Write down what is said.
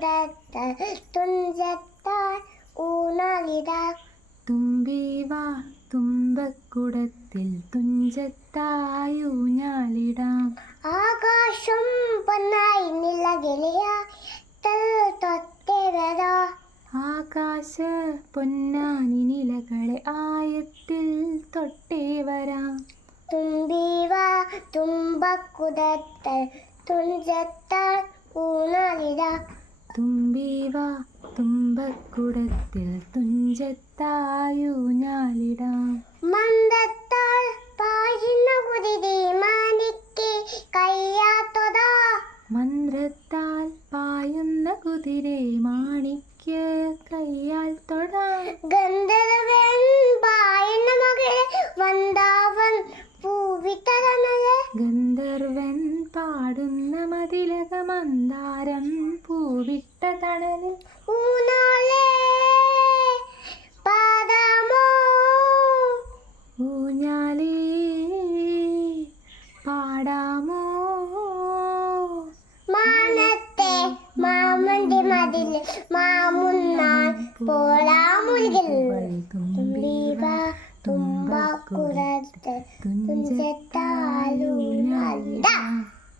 കുടത്താൽ തുഞ്ചത്താൽ ഊണാലിടാം. തുമ്പി വാ തുമ്പക്കുടത്തിൽ തുഞ്ചത്തായൂഞ്ഞാലിടാം. ആകാശം പൊന്നായി നിലകിളിയായി തൊട്ടേ വരാം. ആകാശ പൊന്നാനി നിലകളെ ആയത്തിൽ തൊട്ടേ വരാം. തുമ്പി വാ തുമ്പക്കുടത്താൽ തുഞ്ചത്താൽ ഊണാലിടാം. തുമ്പി വാ തുമ്പക്കുടത്തിൽ തുഞ്ചത്തായൂഞ്ഞാലിടാം. മന്ദത്താൽ പായുന്ന കുതിരെ മാനിക്ക് കയ്യാത്തൊതാ. മന്ത്രത്താൽ പായുന്ന കുതിരെ മാണിക്യ കയ്യാൽ തൊടാം. ഗന്ധർവൻ പായുന്ന മകളെ വന്ദാവൻ പൂവിട്ടതണല്. ഗന്ധർവൻ പാടുന്ന മതിലക മന്ദാരം പൂവിട്ട തണല്. ഊനാലേ പാടാമോ ഊഞ്ഞാലേ പാടാമോ. മാനത്തെ മാമന്റെ മതിൽ മാമുന്നാൻ പോരാമുരുകിൽ. തുമ്പി വാ തുമ്പക്കുടത്തിൽ തുഞ്ചത്താൽ